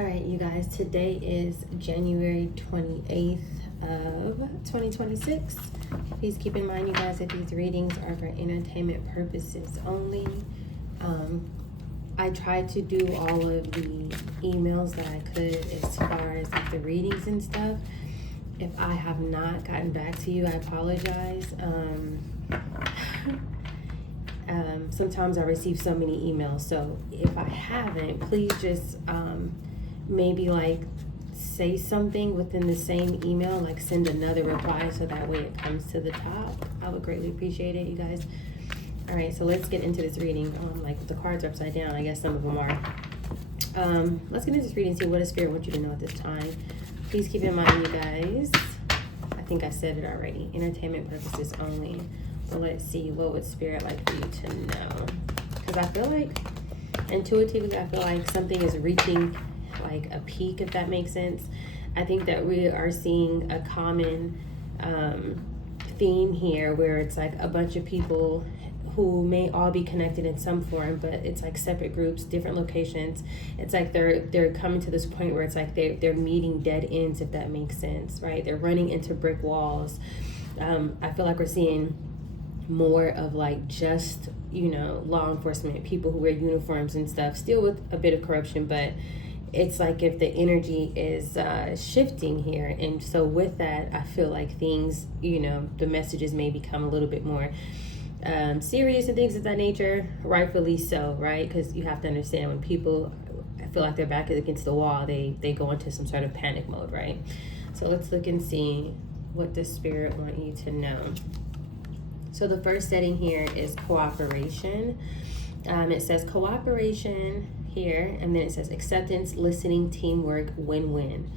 All right, you guys, today is January 28th of 2026. Please keep in mind, you guys, that these readings are for entertainment purposes only. I tried to do all of the emails that I could as far as like the readings and stuff. If I have not gotten back to you, I apologize. Sometimes I receive so many emails, so if I haven't, please just maybe like say something within the same email, like send another reply so that way it comes to the top. I would greatly appreciate it, you guys. All right, so let's get into this reading. Like the cards are upside down, I guess some of them are. Let's get into this reading and see what does Spirit want you to know at this time. Please keep in mind, you guys, I think I said it already, entertainment purposes only. So let's see, what would Spirit like for you to know? Because I feel like, intuitively, I feel like something is reaching like a peak, if that makes sense. I think that we are seeing a common theme here where it's like a bunch of people who may all be connected in some form, but it's like separate groups, different locations. It's like they're coming to this point where it's like they're meeting dead ends, if that makes sense, right? They're running into brick walls. I feel like we're seeing more of like just, law enforcement, people who wear uniforms and stuff, still with a bit of corruption, but it's like if the energy is shifting here. And so with that, I feel like things, the messages may become a little bit more serious and things of that nature, rightfully so, right? Because you have to understand, when people feel like their back is against the wall, they go into some sort of panic mode, right? So let's look and see what the Spirit want you to know. So the first setting here is cooperation. It says cooperation here, and then it says acceptance, listening, teamwork, win-win.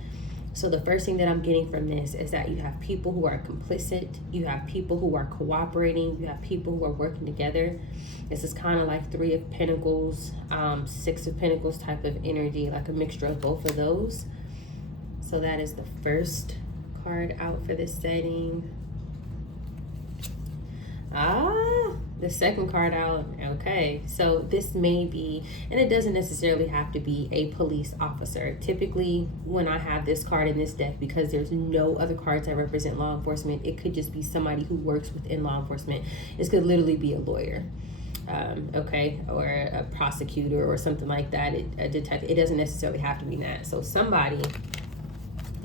So the first thing that I'm getting from this is that you have people who are complicit, you have people who are cooperating, you have people who are working together. This is kind of like Three of Pentacles, Six of Pentacles type of energy, like a mixture of both of those. So that is the first card out for this setting. The second card out. Okay, so this may be, and it doesn't necessarily have to be a police officer. Typically, when I have this card in this deck, because there's no other cards that represent law enforcement, it could just be somebody who works within law enforcement. This could literally be a lawyer, okay, or a prosecutor or something like that, a detective. It doesn't necessarily have to be that. So somebody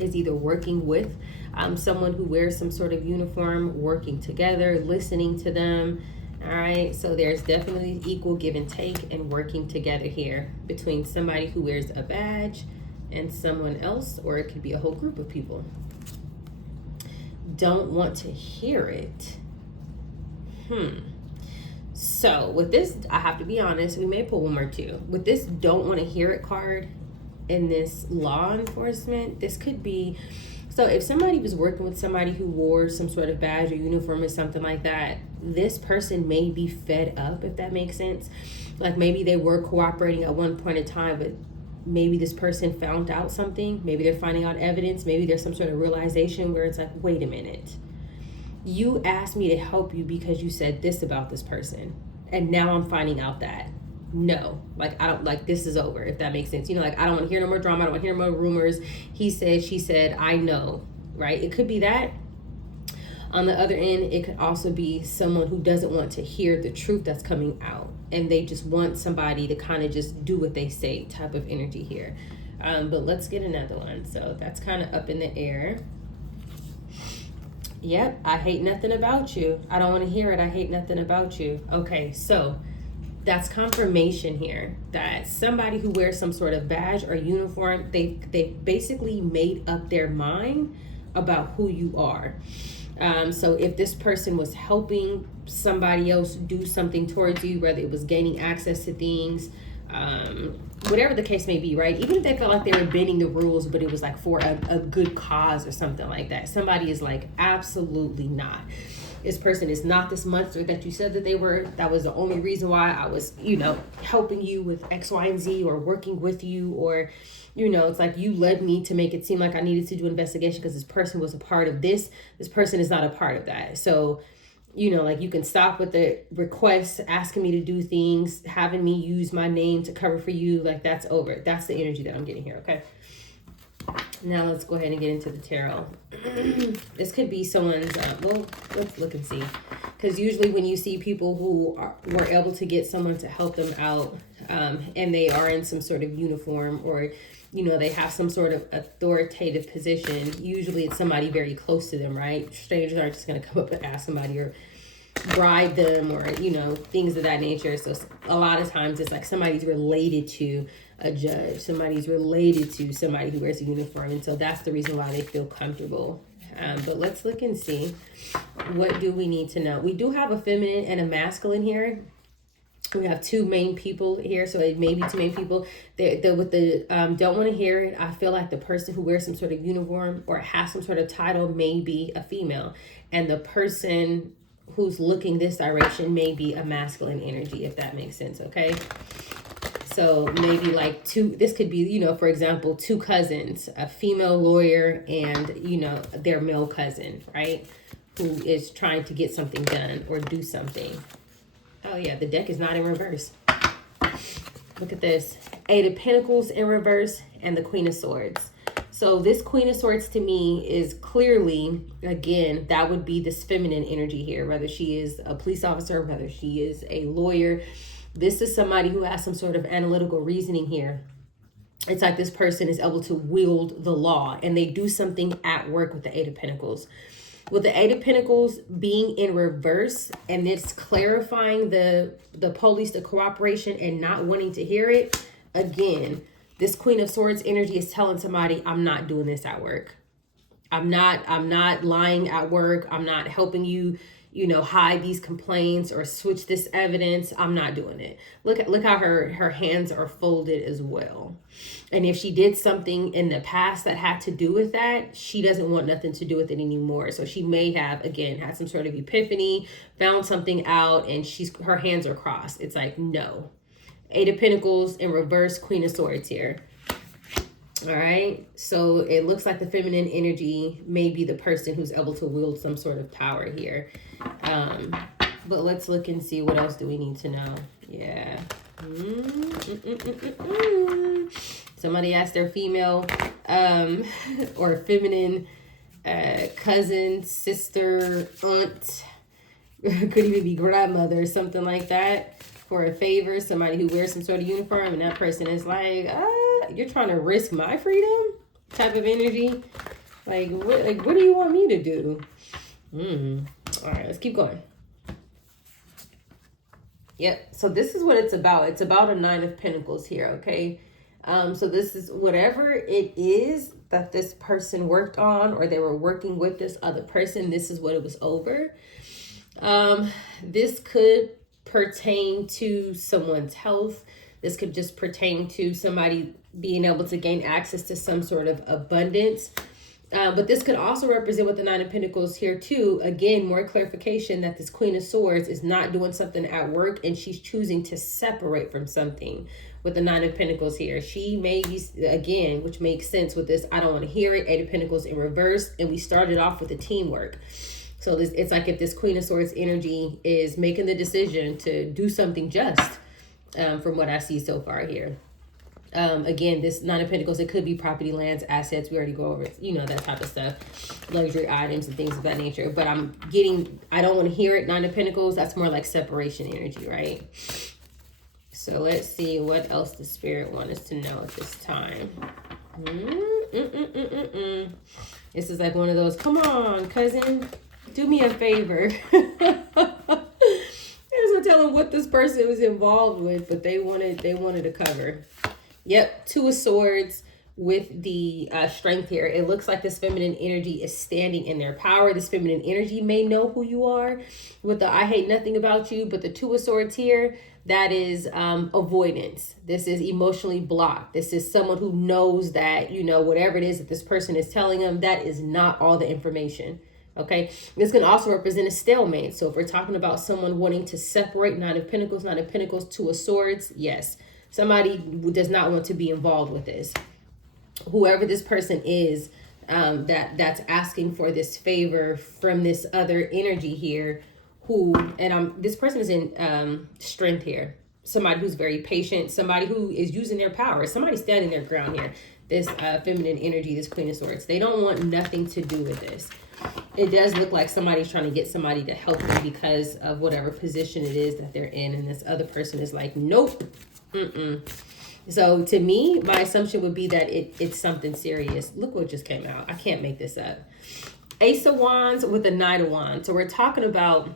is either working with someone who wears some sort of uniform, working together, listening to them. All right, so there's definitely equal give and take and working together here between somebody who wears a badge and someone else, or it could be a whole group of people. Don't want to hear it. So with this, I have to be honest, we may pull one or two. With this don't want to hear it card in this law enforcement, this could be, so if somebody was working with somebody who wore some sort of badge or uniform or something like that, this person may be fed up, if that makes sense. Like maybe they were cooperating at one point in time, but maybe this person found out something. Maybe they're finding out evidence. Maybe there's some sort of realization where it's like, wait a minute. You asked me to help you because you said this about this person. And now I'm finding out that. No, like I don't, like this is over, if that makes sense. Like I don't want to hear no more drama. I don't want to hear no more rumors. He said, she said, I know, right? It could be that. On the other end, it could also be someone who doesn't want to hear the truth that's coming out, and they just want somebody to kind of just do what they say type of energy here. But let's get another one. So that's kind of up in the air. Yep, I hate nothing about you. I don't want to hear it. I hate nothing about you. Okay, so that's confirmation here that somebody who wears some sort of badge or uniform, they basically made up their mind about who you are. So if this person was helping somebody else do something towards you, whether it was gaining access to things, whatever the case may be, right? Even if they felt like they were bending the rules, but it was like for a good cause or something like that. Somebody is like, absolutely not. This person is not this monster that you said that they were. That was the only reason why I was, helping you with X, Y, and Z, or working with you, or, it's like you led me to make it seem like I needed to do an investigation because this person was a part of this. This person is not a part of that. So You know, like you can stop with the requests, asking me to do things, having me use my name to cover for you. Like that's over. That's the energy that I'm getting here. Okay. Now let's go ahead and get into the tarot. This could be someone's, well, let's look and see. Because usually when you see people who were able to get someone to help them out, and they are in some sort of uniform, or, you know, they have some sort of authoritative position, usually it's somebody very close to them, right? Strangers aren't just going to come up and ask somebody or bribe them, or, you know, things of that nature. So a lot of times it's like somebody's related to a judge, somebody's related to somebody who wears a uniform, and so that's the reason why they feel comfortable. But let's look and see, what do we need to know? We do have a feminine and a masculine here. We have two main people here, so it may be two main people. With the don't want to hear it, I feel like the person who wears some sort of uniform or has some sort of title may be a female, and the person who's looking this direction may be a masculine energy, if that makes sense. Okay. So maybe like this could be, you know, for example, two cousins, a female lawyer and, you know, their male cousin, right? Who is trying to get something done or do something. Oh yeah, the deck is not in reverse. Look at this. Eight of Pentacles in reverse and the Queen of Swords. So this Queen of Swords to me is clearly, again, that would be this feminine energy here, whether she is a police officer, whether she is a lawyer. This is somebody who has some sort of analytical reasoning here. It's like this person is able to wield the law, and they do something at work with the Eight of Pentacles. With the Eight of Pentacles being in reverse, and it's clarifying the police, the cooperation, and not wanting to hear it. Again, this Queen of Swords energy is telling somebody, I'm not doing this at work. I'm not lying at work. I'm not helping you, you know, hide these complaints or switch this evidence. I'm not doing it. Look how her hands are folded as well. And if she did something in the past that had to do with that, she doesn't want nothing to do with it anymore. So she may have, again, had some sort of epiphany, found something out, and her hands are crossed. It's like, no. Eight of Pentacles in reverse, Queen of Swords here. All right. So it looks like the feminine energy may be the person who's able to wield some sort of power here. But let's look and see, what else do we need to know? Yeah. Somebody asked their female or feminine cousin, sister, aunt, could even be grandmother, something like that, for a favor. Somebody who wears some sort of uniform, and that person is like, you're trying to risk my freedom type of energy. Like what do you want me to do? All right, let's keep going. Yep. So this is what it's about. It's about a Nine of Pentacles here. Okay. So this is whatever it is that this person worked on, or they were working with this other person. This is what it was over. This could pertain to someone's health. This could just pertain to somebody being able to gain access to some sort of abundance. But this could also represent with the Nine of Pentacles here too. Again, more clarification that this Queen of Swords is not doing something at work, and she's choosing to separate from something with the Nine of Pentacles here. She may be, again, which makes sense with this, I don't want to hear it, Eight of Pentacles in reverse. And we started off with the teamwork. So it's like if this Queen of Swords energy is making the decision to do something just, from what I see so far here. Again, this Nine of Pentacles, it could be property, lands, assets. We already go over, you know, that type of stuff, luxury items and things of that nature. But I don't want to hear it. Nine of Pentacles, that's more like separation energy, right? So let's see what else the spirit wants us to know at this time. This is like one of those, come on, cousin, do me a favor. Here's tell them what this person was involved with, but they wanted to cover. Yep, Two of Swords with the strength here. It looks like this feminine energy is standing in their power. This feminine energy may know who you are with the I hate nothing about you, but the Two of Swords here, that is avoidance. This is emotionally blocked. This is someone who knows that, you know, whatever it is that this person is telling them, that is not all the information. Okay, this can also represent a stalemate. So if we're talking about someone wanting to separate, Nine of Pentacles, Two of Swords, yes, somebody does not want to be involved with this. Whoever this person is, that's asking for this favor from this other energy here, who, and this person is in strength here. Somebody who's very patient, somebody who is using their power, somebody standing their ground here. This feminine energy, this Queen of Swords, they don't want nothing to do with this. It does look like somebody's trying to get somebody to help them because of whatever position it is that they're in. And this other person is like, nope. So to me, my assumption would be that it's something serious. Look what just came out. I can't make this up. Ace of Wands with the Knight of Wands. So we're talking about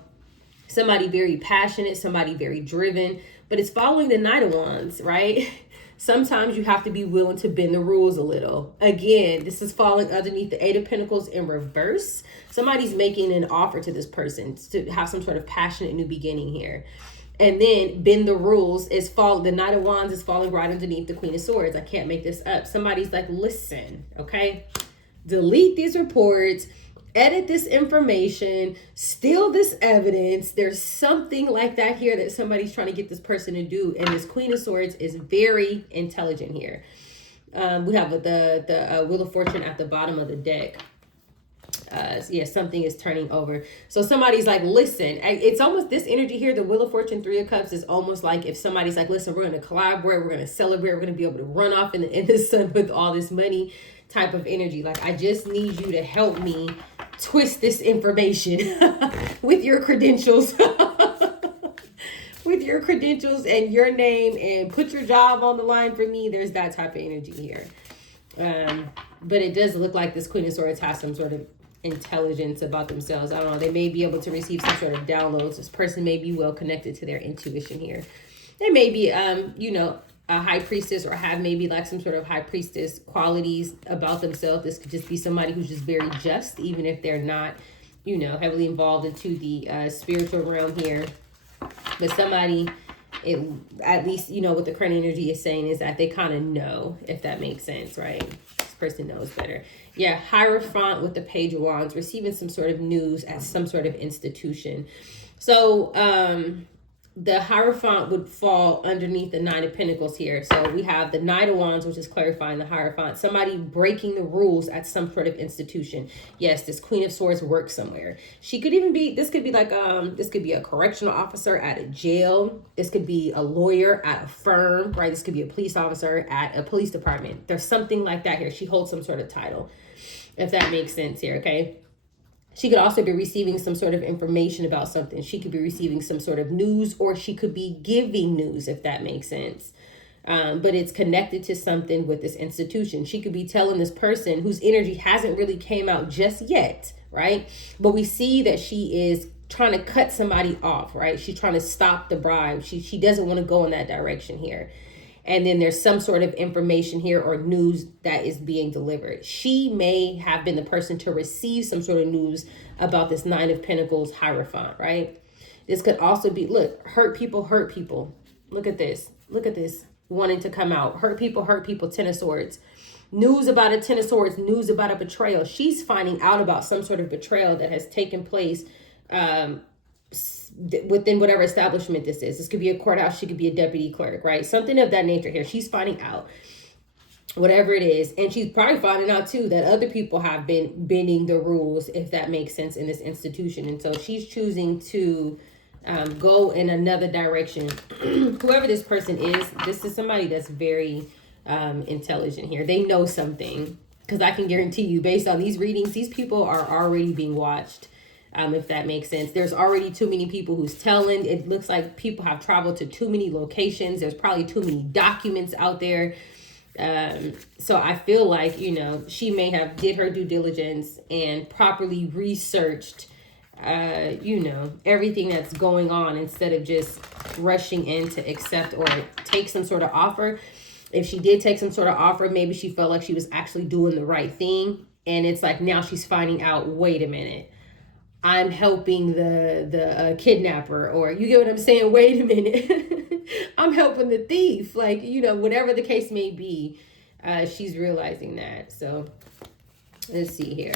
somebody very passionate, somebody very driven, but it's following the Knight of Wands, right? Sometimes you have to be willing to bend the rules a little. Again, this is falling underneath the Eight of Pentacles in reverse. Somebody's making an offer to this person to have some sort of passionate new beginning here. And then bend the rules is the Knight of Wands is falling right underneath the Queen of Swords. I can't make this up. Somebody's like, listen, okay, delete these reports, edit this information, steal this evidence. There's something like that here that somebody's trying to get this person to do. And this Queen of Swords is very intelligent here. We have the Wheel of Fortune at the bottom of the deck. Yeah, something is turning over. So somebody's like, listen, it's almost this energy here. The Wheel of Fortune, Three of Cups is almost like if somebody's like, listen, we're going to collaborate, we're going to celebrate, we're going to be able to run off in the sun with all this money type of energy. Like, I just need you to help me twist this information with your credentials. With your credentials and your name, and put your job on the line for me. There's that type of energy here. But it does look like this Queen of Swords has some sort of intelligence about themselves. I don't know. They may be able to receive some sort of downloads. This person may be well connected to their intuition here. They may be, a high priestess, or have maybe like some sort of high priestess qualities about themselves. This could just be somebody who's just very just, even if they're not, heavily involved into the spiritual realm here. But somebody, at least, what the current energy is saying is that they kind of know, if that makes sense, right? This person knows better. Yeah, Hierophant with the Page of Wands, receiving some sort of news at some sort of institution. So, the Hierophant would fall underneath the Nine of Pentacles here. So we have the Knight of Wands, which is clarifying the Hierophant. Somebody breaking the rules at some sort of institution. Yes, this Queen of Swords works somewhere. She could even be, this could be like, this could be a correctional officer at a jail. This could be a lawyer at a firm, right? This could be a police officer at a police department. There's something like that here. She holds some sort of title, if that makes sense here, okay? She could also be receiving some sort of information about something. She could be receiving some sort of news, or she could be giving news, if that makes sense. But it's connected to something with this institution. She could be telling this person whose energy hasn't really came out just yet, right? But we see that she is trying to cut somebody off, right? She's trying to stop the bribe. She doesn't want to go in that direction here. And then there's some sort of information here or news that is being delivered. She may have been the person to receive some sort of news about this Nine of Pentacles Hierophant, right? This could also be, look, hurt people, hurt people. Look at this. Look at this wanting to come out. Hurt people, Ten of Swords. News about a Ten of Swords, news about a betrayal. She's finding out about some sort of betrayal that has taken place within whatever establishment this is. This could be a courthouse. She could be a deputy clerk, right? Something of that nature here. She's finding out whatever it is. And she's probably finding out too that other people have been bending the rules, if that makes sense, in this institution. And so she's choosing to go in another direction. Whoever this person is, this is somebody that's very intelligent here. They know something, because I can guarantee you, based on these readings, these people are already being watched. If that makes sense. There's already too many people who's telling. It looks like people have traveled to too many locations. There's probably too many documents out there. So I feel like, she may have did her due diligence and properly researched, everything that's going on, instead of just rushing in to accept or take some sort of offer. If she did take some sort of offer, maybe she felt like she was actually doing the right thing. And it's like, now she's finding out, wait a minute, I'm helping the kidnapper, or you get what I'm saying? Wait a minute. I'm helping the thief. Like, whatever the case may be, she's realizing that. So let's see here.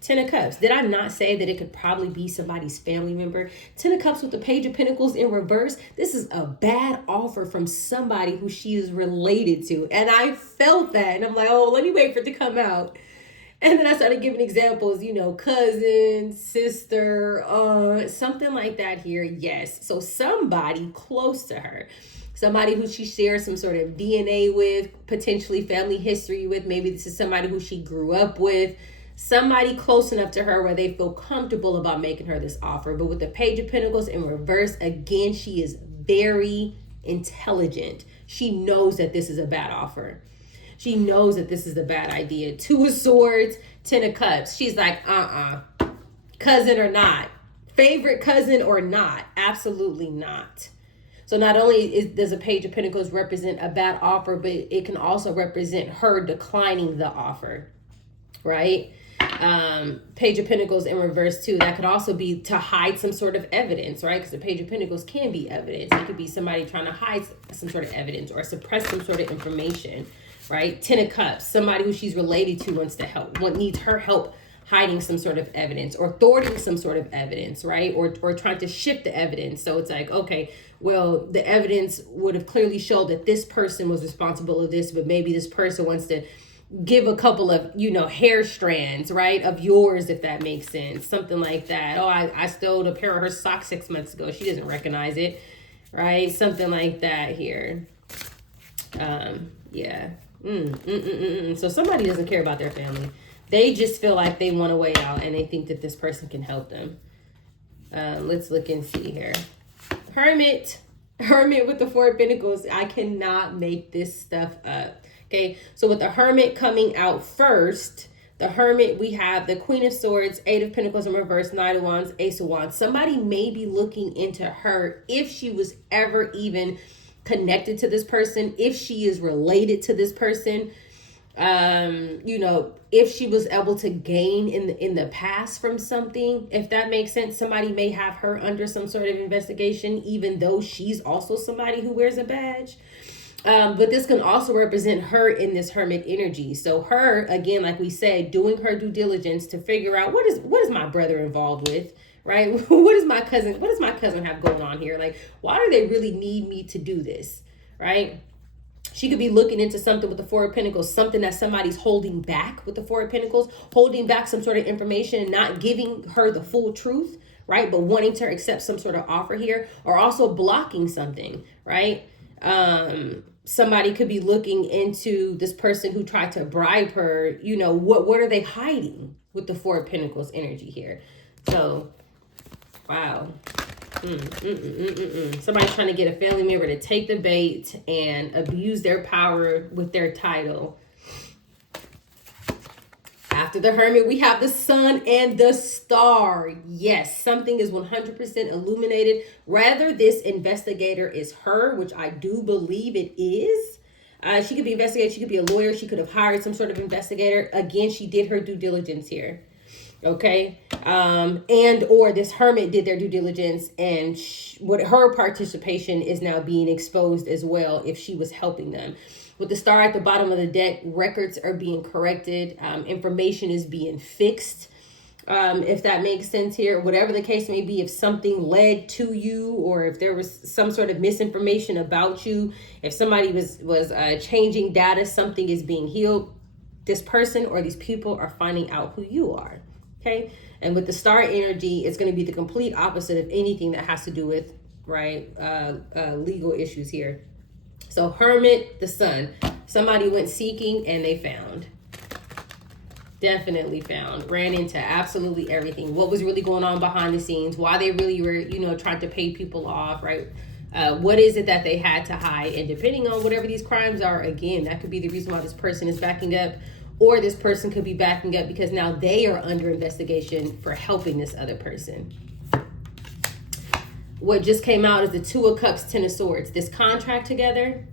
Ten of Cups. Did I not say that it could probably be somebody's family member? Ten of Cups with the Page of Pentacles in reverse. This is a bad offer from somebody who she is related to. And I felt that. And I'm like, oh, let me wait for it to come out. And then I started giving examples, cousin, sister, something like that here. Yes. So somebody close to her, somebody who she shares some sort of DNA with, potentially family history with. Maybe this is somebody who she grew up with, somebody close enough to her where they feel comfortable about making her this offer. But with the Page of Pentacles in reverse, again, she is very intelligent. She knows that this is a bad offer. She knows that this is a bad idea. Two of Swords, Ten of Cups. She's like, cousin or not, favorite cousin or not, absolutely not. So not only does a Page of Pentacles represent a bad offer, but it can also represent her declining the offer, right? Page of Pentacles in reverse too. That could also be to hide some sort of evidence, right? Because the Page of Pentacles can be evidence. It could be somebody trying to hide some sort of evidence or suppress some sort of information, right? Ten of Cups, somebody who she's related to wants to help, needs her help hiding some sort of evidence or thwarting some sort of evidence, right? Or trying to shift the evidence. So it's like, okay, well, the evidence would have clearly showed that this person was responsible of this, but maybe this person wants to give a couple of, hair strands, right, of yours, if that makes sense. Something like that. Oh, I stole a pair of her socks 6 months ago. She doesn't recognize it, right? Something like that here. Yeah. So somebody doesn't care about their family. They just feel like they want a way out and they think that this person can help them. Let's look and see here. Hermit with the Four of Pentacles. I cannot make this stuff up. Okay, so with the Hermit coming out first, the Hermit, we have the Queen of Swords, Eight of Pentacles in reverse, Nine of Wands, Ace of Wands. Somebody may be looking into her if she was ever even connected to this person, if she is related to this person, if she was able to gain in the past from something, if that makes sense. Somebody may have her under some sort of investigation, even though she's also somebody who wears a badge. But this can also represent her in this Hermit energy. So her, again, like we said, doing her due diligence to figure out what is my brother involved with, right? What does my cousin have going on here? Like, why do they really need me to do this, right? She could be looking into something with the Four of Pentacles, something that somebody's holding back with the Four of Pentacles, holding back some sort of information and not giving her the full truth, right? But wanting to accept some sort of offer here, or also blocking something, right? Somebody could be looking into this person who tried to bribe her. What are they hiding with the Four of Pentacles energy here? So, wow. Somebody's trying to get a family member to take the bait and abuse their power with their title. After the Hermit, we have the Sun and the Star. Yes, something is 100% illuminated. Rather, this investigator is her, which I do believe it is. She could be investigated. She could be a lawyer. She could have hired some sort of investigator. Again, she did her due diligence here. Okay. And or this Hermit did their due diligence, and what her participation is now being exposed as well if she was helping them. With the Star at the bottom of the deck, records are being corrected. Information is being fixed. If that makes sense here. Whatever the case may be, if something led to you, or if there was some sort of misinformation about you, if somebody was changing data, something is being healed. This person or these people are finding out who you are. Okay. And with the Star energy, it's going to be the complete opposite of anything that has to do with, right, legal issues here. So Hermit, the Sun, somebody went seeking and they found. Definitely found. Ran into absolutely everything. What was really going on behind the scenes, why they really were, trying to pay people off, right? What is it that they had to hide? And depending on whatever these crimes are, again, that could be the reason why this person is backing up, or this person could be backing up because now they are under investigation for helping this other person. What just came out is the Two of Cups, Ten of Swords. This contract together,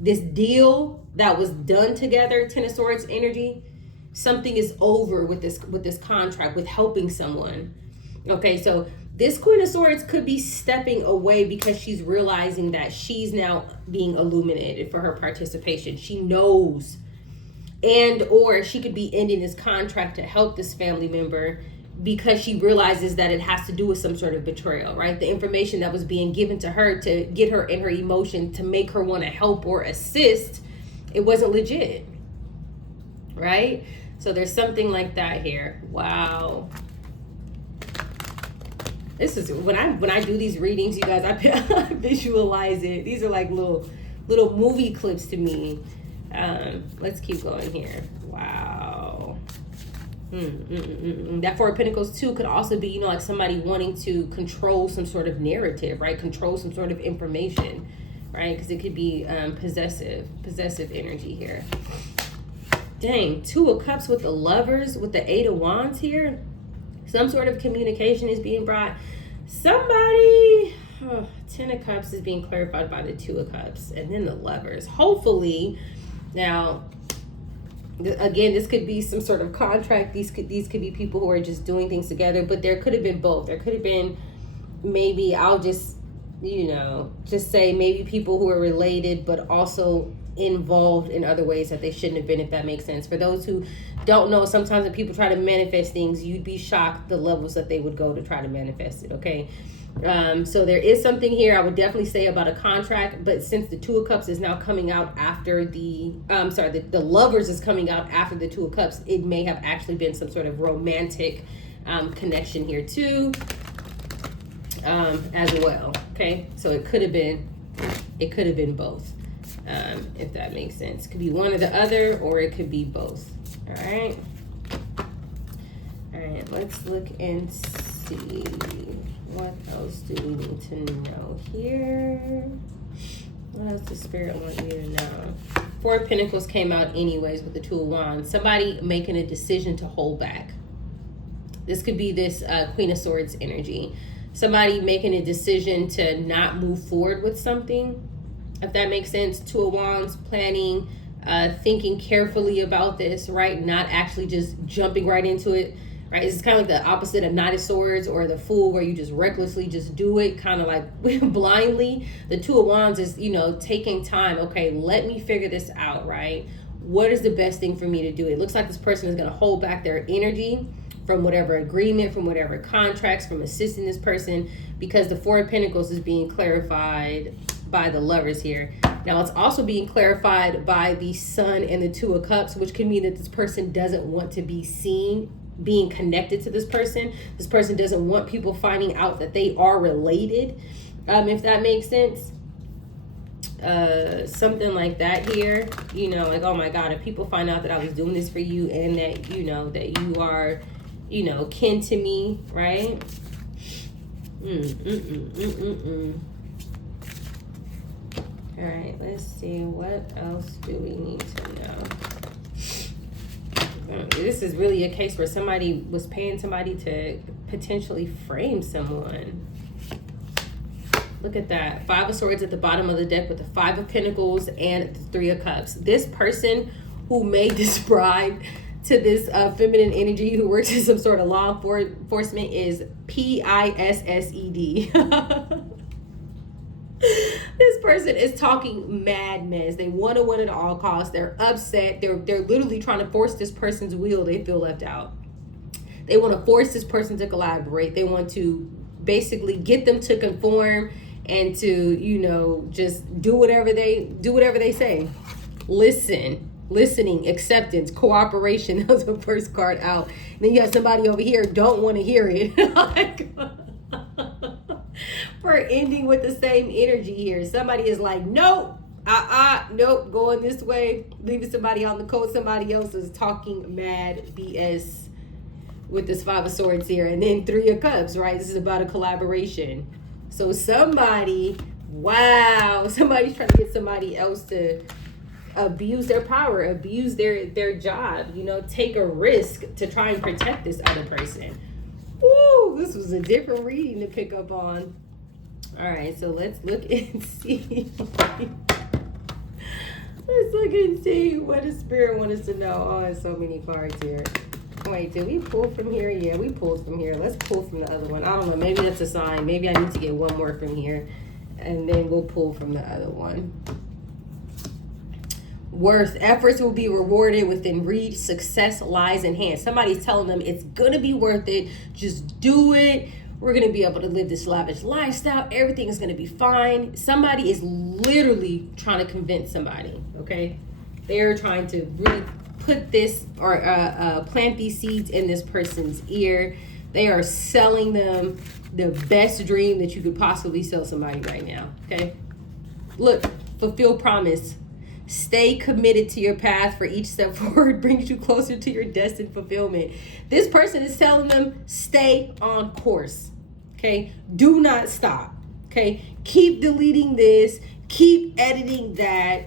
this deal that was done together, Ten of Swords energy, something is over with this contract, with helping someone. Okay, so this Queen of Swords could be stepping away because she's realizing that she's now being illuminated for her participation. She knows. And or she could be ending this contract to help this family member because she realizes that it has to do with some sort of betrayal, right? The information that was being given to her to get her in her emotion to make her want to help or assist, it wasn't legit, right? So there's something like that here. Wow. This is when I do these readings, you guys, I visualize it. These are like little movie clips to me. Let's keep going here. Wow. That Four of Pentacles too could also be, you know, like somebody wanting to control some sort of narrative, right? Control some sort of information, right? Because it could be possessive energy here. Dang, Two of Cups with the Lovers, with the Eight of Wands here. Some sort of communication is being brought. Somebody, Ten of Cups is being clarified by the Two of Cups, and then the Lovers. Hopefully, now, again, this could be some sort of contract. These could be people who are just doing things together, but there could have been both. There could have been, maybe I'll just, you know, just say maybe people who are related, but also involved in other ways that they shouldn't have been, if that makes sense. For those who don't know, sometimes when people try to manifest things, you'd be shocked the levels that they would go to try to manifest it, okay? So there is something here I would definitely say about a contract, but since the Two of Cups is now coming out after the Lovers is coming out after the Two of Cups, it may have actually been some sort of romantic connection here too, as well, okay? So it could have been both. If that makes sense. It could be one or the other, or it could be both. All right. Let's look and see. What else do we need to know here? What else does Spirit want you to know? Four of Pentacles came out anyways with the Two of Wands. Somebody making a decision to hold back. This could be this Queen of Swords energy. Somebody making a decision to not move forward with something, if that makes sense. Two of Wands, planning, thinking carefully about this, right? Not actually just jumping right into it, right? It's kind of like the opposite of Knight of Swords or the Fool, where you just recklessly just do it, kind of like blindly. The Two of Wands is, you know, taking time. Okay, let me figure this out, right? What is the best thing for me to do? It looks like this person is going to hold back their energy from whatever agreement, from whatever contracts, from assisting this person, because the Four of Pentacles is being clarified by the Lovers here. Now it's also being clarified by the Sun and the Two of Cups, which can mean that this person doesn't want to be seen being connected to this person. This person doesn't want people finding out that they are related, if that makes sense. Something like that here, you know, like, oh my God, if people find out that I was doing this for you and that, you know, that you are, you know, kin to me, right? All right, let's see, what else do we need to know? This is really a case where somebody was paying somebody to potentially frame someone. Look at that. Five of Swords at the bottom of the deck with the Five of Pentacles and the Three of Cups. This person who made this bribe to this feminine energy who works in some sort of law enforcement is PISSED. This person is talking mad mess. They want to win at all costs. They're upset. They're literally trying to force this person's will. They feel left out. They want to force this person to collaborate. They want to basically get them to conform and to, you know, just do whatever they say. Listening, acceptance, cooperation. That was the first card out. And then you got somebody over here don't want to hear it. For ending with the same energy here. Somebody is like, nope, nope, going this way, leaving somebody on the coast. Somebody else is talking mad BS with this Five of Swords here. And then Three of Cups, right? This is about a collaboration. So somebody's trying to get somebody else to abuse their power, abuse their job, you know, take a risk to try and protect this other person. Woo, this was a different reading to pick up on. All right, so let's look and see. Let's look and see what the Spirit wants us to know. Oh, there's so many cards here. Wait, did we pull from here? Yeah, we pulled from here. Let's pull from the other one. I don't know. Maybe that's a sign. Maybe I need to get one more from here, and then we'll pull from the other one. Worth. Efforts will be rewarded within reach. Success lies in hand. Somebody's telling them it's going to be worth it. Just do it. We're going to be able to live this lavish lifestyle. Everything is going to be fine. Somebody is literally trying to convince somebody, okay? They're trying to really put this or plant these seeds in this person's ear. They are selling them the best dream that you could possibly sell somebody right now. Okay, look, fulfill promise. Stay committed to your path, for each step forward brings you closer to your destined fulfillment. This person is telling them, stay on course. Okay, do not stop. Okay, keep deleting this, keep editing that,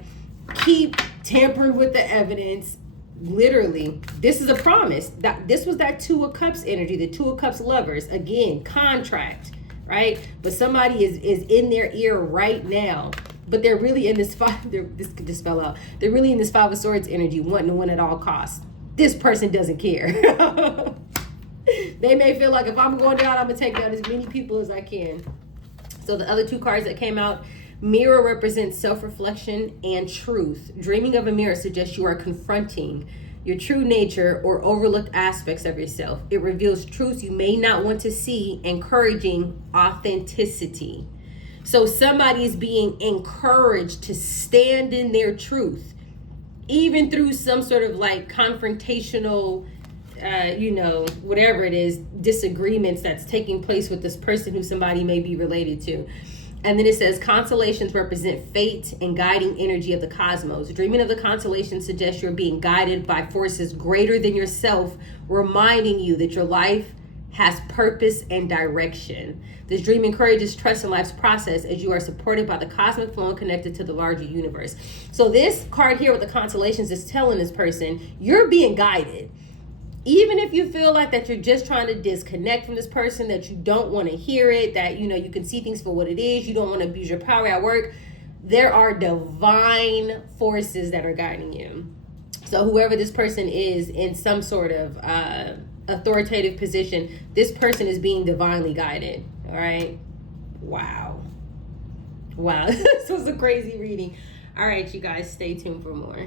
keep tampering with the evidence. Literally, this is a promise. That this was that Two of Cups energy, the Two of Cups lovers. Again, contract, right? But somebody is in their ear right now. But they're really in this this just fell out. They're really in this Five of Swords energy, wanting to win at all costs. This person doesn't care. They may feel like, if I'm going down, I'm gonna take down as many people as I can. So the other two cards that came out, mirror represents self-reflection and truth. Dreaming of a mirror suggests you are confronting your true nature or overlooked aspects of yourself. It reveals truths you may not want to see, encouraging authenticity. So somebody is being encouraged to stand in their truth, even through some sort of like confrontational, whatever it is, disagreements that's taking place with this person who somebody may be related to. And then it says constellations represent fate and guiding energy of the cosmos. Dreaming of the constellations suggests you're being guided by forces greater than yourself, reminding you that your life has purpose and direction. This dream encourages trust in life's process as you are supported by the cosmic flow and connected to the larger universe. So this card here with the constellations is telling this person, you're being guided. Even if you feel like that you're just trying to disconnect from this person, that you don't want to hear it, that, you can see things for what it is, you don't want to abuse your power at work, there are divine forces that are guiding you. So whoever this person is in some sort of authoritative position, this person is being divinely guided. All right. Wow. This was a crazy reading. All right, you guys, stay tuned for more.